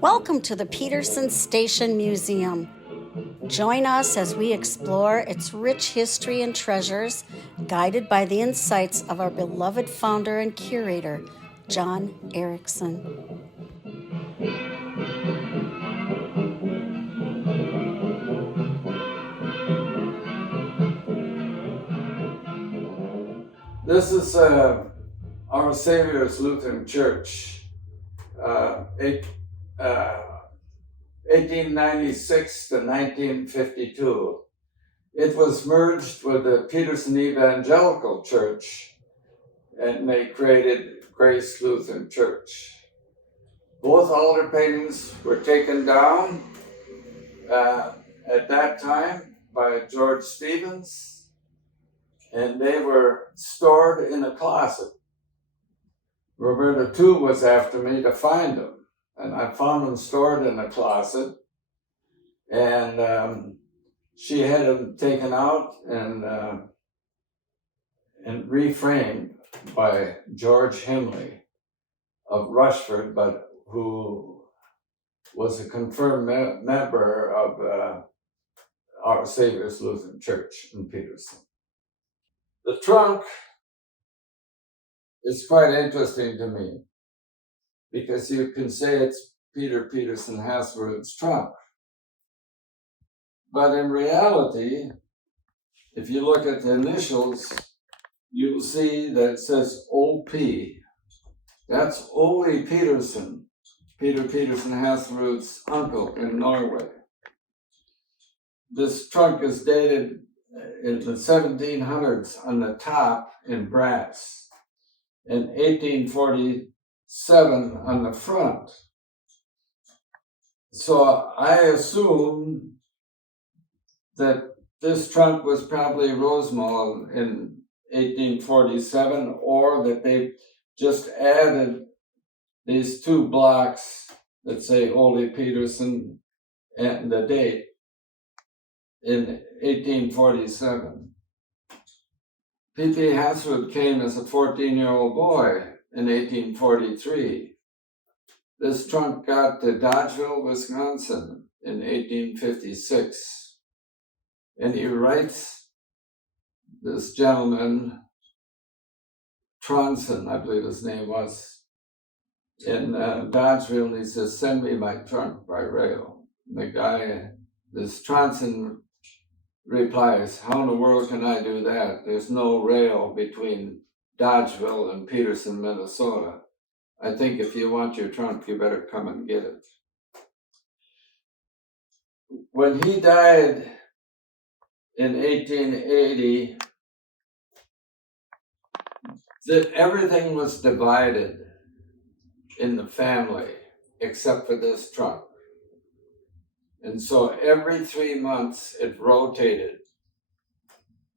Welcome to the Peterson Station Museum. Join us as we explore its rich history and treasures, guided by the insights of our beloved founder and curator, John Erickson. This is Our Savior's Lutheran Church, 1896 to 1952. It was merged with the Peterson Evangelical Church, and they created Grace Lutheran Church. Both altar paintings were taken down at that time by George Stevens, and they were stored in a closet. Roberta, too, was after me to find them, and I found them stored in a closet, and she had them taken out and reframed by George Himley of Rushford, but who was a confirmed member of Our Savior's Lutheran Church in Peterson. The trunk is quite interesting to me because you can say it's Peter Peterson Haslerud's trunk. But in reality, if you look at the initials, you'll see that it says OP. That's Ole Peterson, Peter Peterson Haslerud's uncle in Norway. This trunk is dated in the 1700s on the top in brass, and 1847 on the front. So I assume that this trunk was probably Rosemont in 1847, or that they just added these two blocks that say Ole Peterson and the date in 1847. P.P. Haslerud came as a 14-year-old boy in 1843. This trunk got to Dodgeville, Wisconsin in 1856. And he writes this gentleman, Tronson, I believe his name was, in Dodgeville, and he says, "Send me my trunk by rail." And the guy, this Tronson, replies, "How in the world can I do that? There's no rail between Dodgeville and Peterson, Minnesota. I think if you want your trunk, you better come and get it." When he died in 1880, everything was divided in the family except for this trunk. And so every 3 months it rotated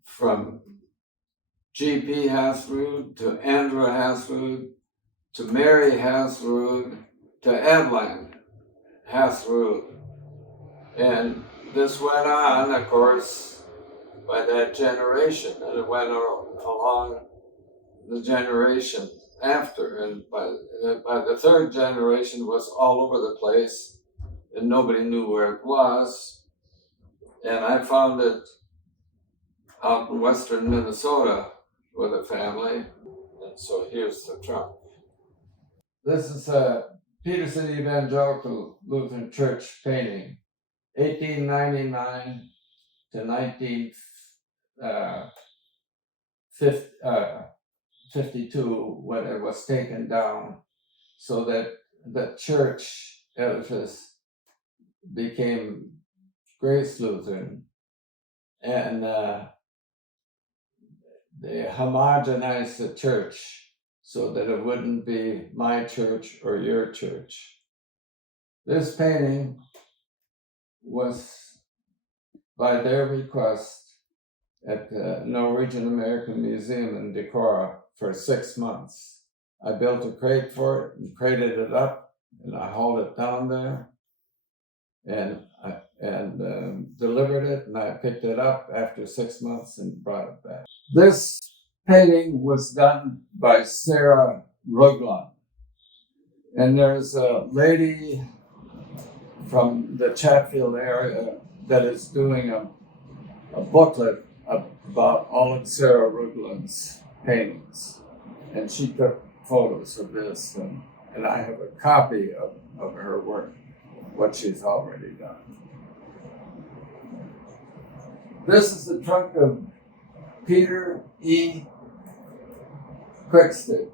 from G.P. Haslerud to Andrew Haslerud to Mary Haslerud to Adeline Haslerud. And this went on, of course, by that generation, and it went along the generation after. And by the third generation, it was all over the place, and nobody knew where it was. And I found it out in western Minnesota with a family. And so here's the trunk. This is a Peterson Evangelical Lutheran Church painting, 1899 to 1952, when it was taken down, so that the church edifice became Grace Lutheran, and they homogenized the church so that it wouldn't be my church or your church. This painting was, by their request, at the Norwegian American Museum in Decorah for 6 months. I built a crate for it and crated it up, and I hauled it down there. And and delivered it, and I picked it up after 6 months and brought it back. This painting was done by Sarah Ruglon, and there's a lady from the Chatfield area that is doing a booklet about all of Sarah Ruglon's paintings, and she took photos of this, and I have a copy of her work, what she's already done. This is the trunk of Peter E. Quickstead.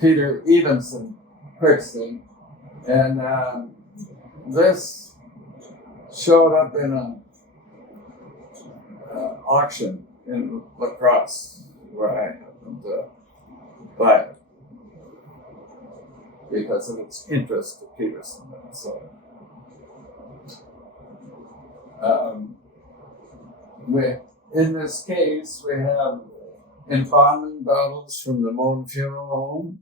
Peter Evenson Quickstead. And this showed up in an auction in La Crosse, where I happened to buy it because of its interest to Peterson. So, in this case, we have embalming bottles from the Moan Funeral Home.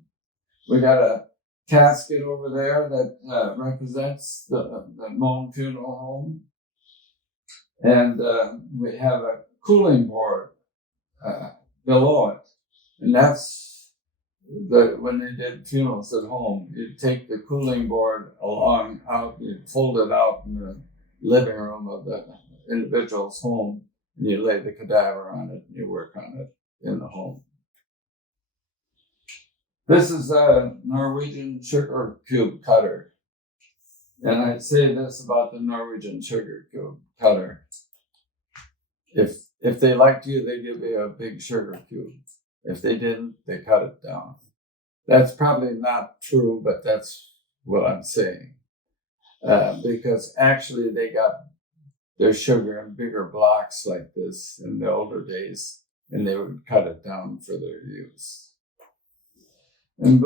We got a casket over there that represents the Moan Funeral Home. And we have a cooling board below it. And that's when they did funerals at home. You'd take the cooling board along out, you'd fold it out in the living room of the individual's home, and you lay the cadaver on it and you work on it in the home. This is a Norwegian sugar cube cutter. And I'd say this about the Norwegian sugar cube cutter. If they liked you, they give you a big sugar cube. If they didn't, they cut it down. That's probably not true, but that's what I'm saying. Because actually they got their sugar in bigger blocks like this in the older days, and they would cut it down for their use. And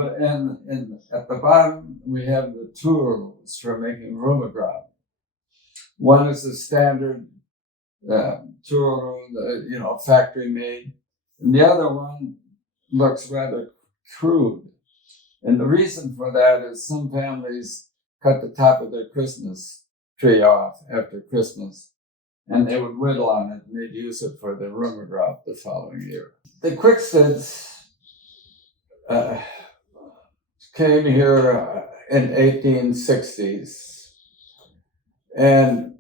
at the bottom, we have the tools for making rumograp. One is the standard tool, factory made, and the other one looks rather crude. And the reason for that is some families cut the top of their Christmas tree off after Christmas, and they would whittle on it, and they'd use it for the rumograp the following year. The Quicksteads came here in 1860s and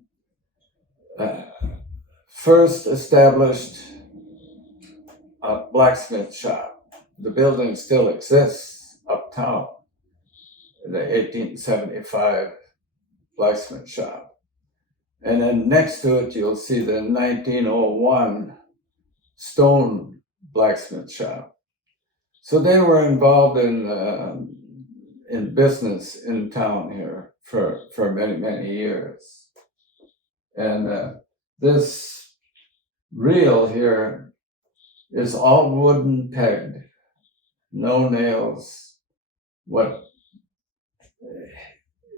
first established a blacksmith shop. The building still exists uptown, the 1875 blacksmith shop. And then next to it, you'll see the 1901 stone blacksmith shop. So they were involved in business in town here for many, many years. And this reel here is all wooden pegged, no nails. What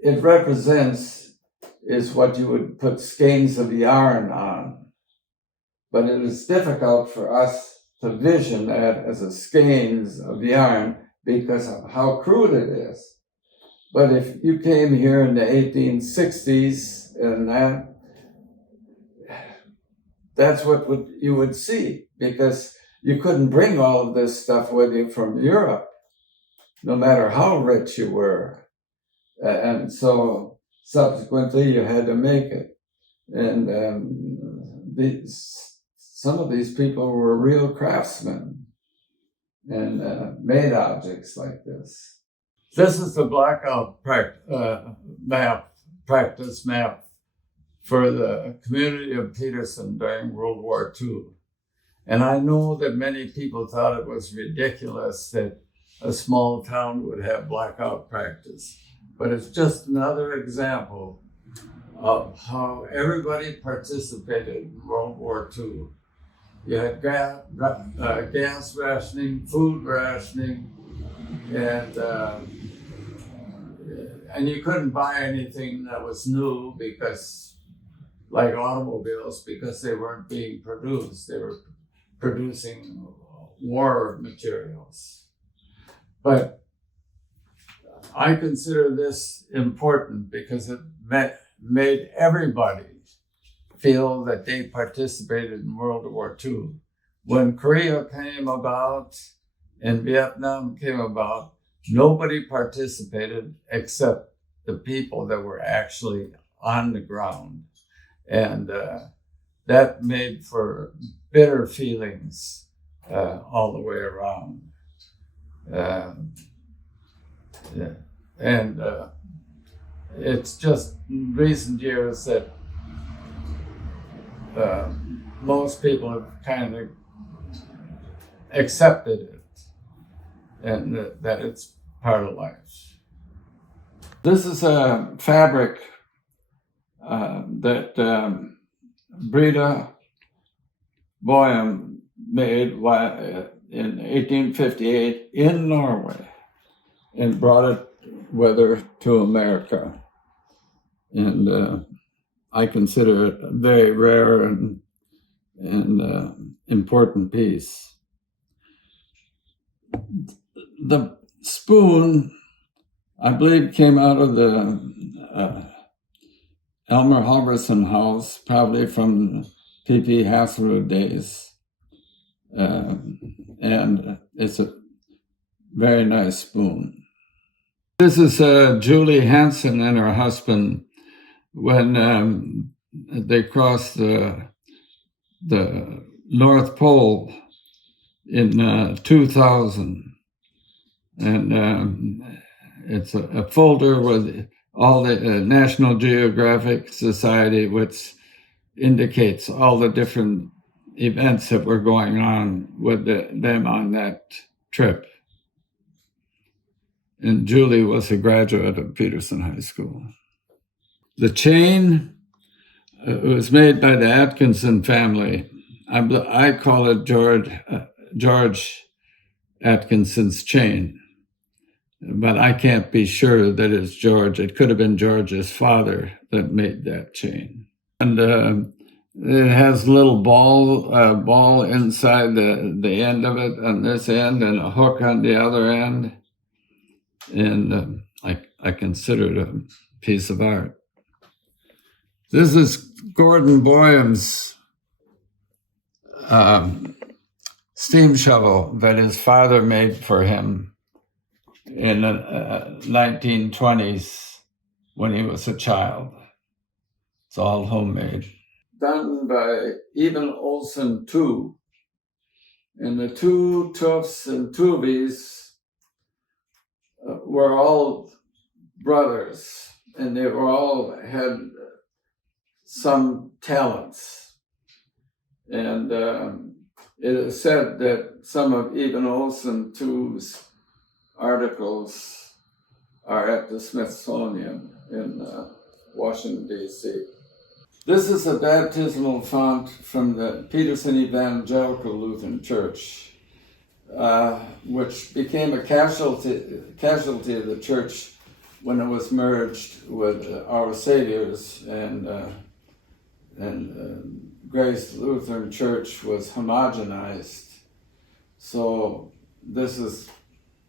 it represents is what you would put skeins of yarn on. But it is difficult for us to vision that as a skeins of yarn because of how crude it is. But if you came here in the 1860s and that's what you would see, because you couldn't bring all of this stuff with you from Europe, no matter how rich you were. And so subsequently you had to make it. And some of these people were real craftsmen and made objects like this. This is the blackout practice map for the community of Peterson during World War II. And I know that many people thought it was ridiculous that a small town would have blackout practice. But it's just another example of how everybody participated in World War II. You had gas rationing, food rationing, and you couldn't buy anything that was new because, like automobiles, because they weren't being produced. They were producing war materials. But I consider this important because it made everybody feel that they participated in World War II. When Korea came about and Vietnam came about, nobody participated except the people that were actually on the ground. And that made for bitter feelings all the way around. Yeah. And it's just in recent years that most people have kind of accepted it and that it's part of life. This is a fabric that Brita Boehm made in 1858 in Norway and brought it with her to America. And I consider it a very rare and important piece. The spoon, I believe, came out of the Elmer Halverson house, probably from P.P. Hasselrod days. And it's a very nice spoon. This is Julie Hansen and her husband when they crossed the North Pole in 2000. And it's a folder with all the National Geographic Society, which indicates all the different events that were going on with them on that trip. And Julie was a graduate of Peterson High School. The chain was made by the Atkinson family. I call it George Atkinson's chain, but I can't be sure that it's George. It could have been George's father that made that chain. And it has a little ball inside the end of it on this end and a hook on the other end. And I consider it a piece of art. This is Gordon Boyham's steam shovel that his father made for him in the 1920s when he was a child. It's all homemade. Done by Even Olsen II. And the two Tufts and Tuvies were all brothers, and they were all had some talents. And it is said that some of Even Olsen II's articles are at the Smithsonian in Washington, D.C. This is a baptismal font from the Peterson Evangelical Lutheran Church, which became a casualty of the church when it was merged with Our Savior's, and Grace Lutheran Church was homogenized. So this is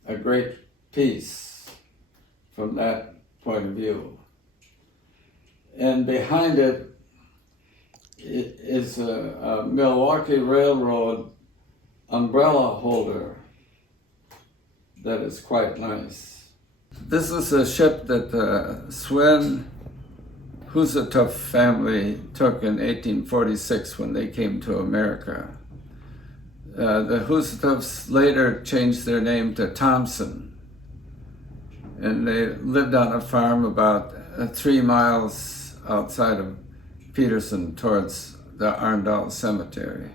a great piece from that point of view. And behind it is a Milwaukee Railroad umbrella holder that is quite nice. This is a ship that the Swen Husatov family took in 1846 when they came to America. The Husatovs later changed their name to Thompson, and they lived on a farm about 3 miles outside of Peterson towards the Arndal Cemetery.